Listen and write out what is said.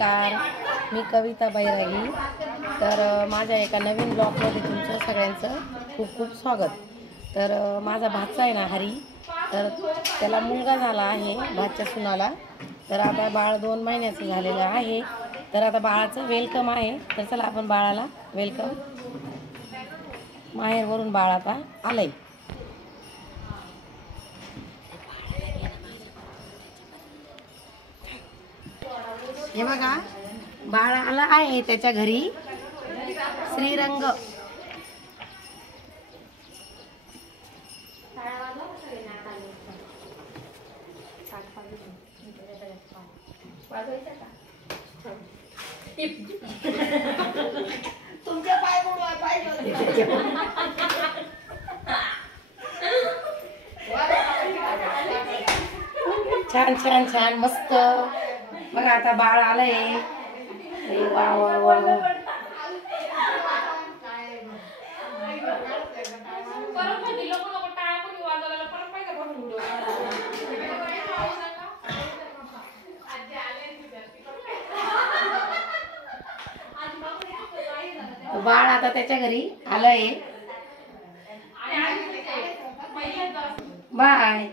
नमस्कार, मी कविता बैरागी। तर माझ्या एका नवीन ब्लॉगमध्ये तुमचं सगळ्यांचं खूप खूप स्वागत। तर माझा भाचा आहे ना हरी, तर त्याला मुलगा झाला आहे भाच्या सुनाला। तर आता बाळ 2 महिन्याचं झालेलं आहे। तर आता बाळाचं वेलकम आहे। तर चला आपण बाळाला वेलकम, माहेरवरून बाळ आता आलंय। हे बघा, बाळ आला आहे त्याच्या घरी श्रीरंग। तुमच्या पाय बुडवा पाहिजे। छान छान छान मस्त। बघा आता बाळ आलंय। वा वा वा, बाळ आता त्याच्या घरी आलंय। बाय।